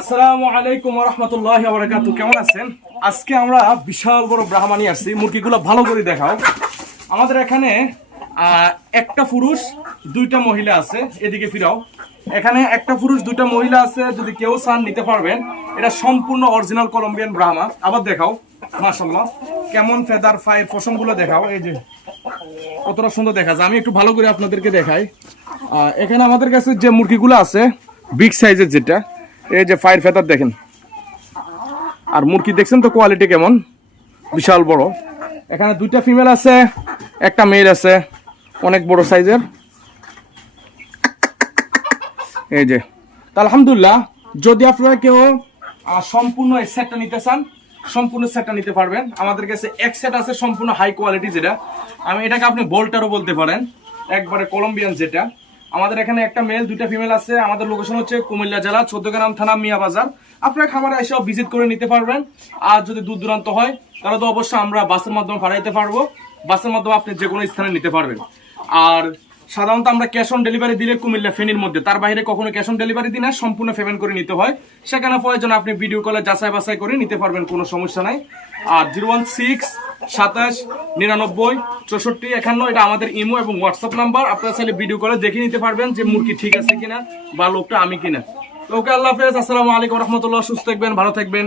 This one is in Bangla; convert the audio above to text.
আসসালামু আলাইকুম ওয়া রাহমাতুল্লাহি ওয়া বারাকাতুহু। কেমন আছেন? আজকে আমরা বিশাল বড় ব্রাহ্মণী আসছি। মুরগিগুলো ভালো করে দেখাও। আমাদের এখানে একটা পুরুষ দুইটা মহিলা আছে। এদিকে ফিরাও। এখানে একটা পুরুষ দুইটা মহিলা আছে। যদি কেউ চান নিতে পারবেন। এটা সম্পূর্ণ অরিজিনাল কলম্বিয়ান ব্রাহ্মা। আবার দেখাও, মাশাআল্লাহ কেমন ফেদার ফাই পশমগুলো দেখাও। এই যে কতটা সুন্দর দেখা যায়। আমি একটু ভালো করে আপনাদেরকে দেখাই। এখানে আমাদের কাছে যে মুরগিগুলো আছে বিগ সাইজের, যেটা এই যে ফায়ার ফেদার দেখেন, আর মুরগি দেখছেন তো কোয়ালিটি কেমন, বিশাল বড়। এখানে দুইটা ফিমেল আছে, একটা মেল আছে, অনেক বড় সাইজের। এই যে আলহামদুলিল্লাহ, যদি আপনারা কেউ সম্পূর্ণ এক সেটটা নিতে চান, সম্পূর্ণ সেটটা নিতে পারবেন। আমাদের কাছে এক সেট আছে সম্পূর্ণ হাই কোয়ালিটি, যেটা আমি এটাকে আপনি বোল্টারও বলতে পারেন, একবারে কলম্বিয়ান। যেটা আমাদের এখানে একটা মেল দুইটা ফিমেল আছে। আমাদের লোকেশন হচ্ছে কুমিল্লা জেলা 14 থানা মিয়া বাজার। আপনারা খামারে এসেও ভিজিট করে নিতে পারবেন। আর যদি দূর দূরান্ত হয় তাহলে তো অবশ্যই আমরা বাসের মাধ্যমে পাঠাইতে পারবো। বাসের মাধ্যমে আপনি যে কোনো স্থানে নিতে পারবেন। আর সাধারণত আমরা ক্যাশ অন ডেলিভারি দিলে কুমিল্লা ফেনীর মধ্যে, তার বাইরে কখনো ক্যাশ অন ডেলিভারি দিই না, সম্পূর্ণ পেমেন্ট করে নিতে হয়। সেখানে প্রয়োজন আপনি ভিডিও কলে যাচাই বাছাই করে নিতে পারবেন, কোনো সমস্যা নাই। আর 016 27 99 64 51 এটা আমাদের ইমো এবং হোয়াটসঅ্যাপ নাম্বার। আপনারা চাইলে ভিডিও কলে দেখে নিতে পারবেন যে মুরগি ঠিক আছে কিনা বা লোকটা আমি কিনা। তো ওকে, আল্লাহ হাফেজ, আসসালামু আলাইকুম রহমতুল্লাহ। সুস্থ থাকবেন, ভালো থাকবেন।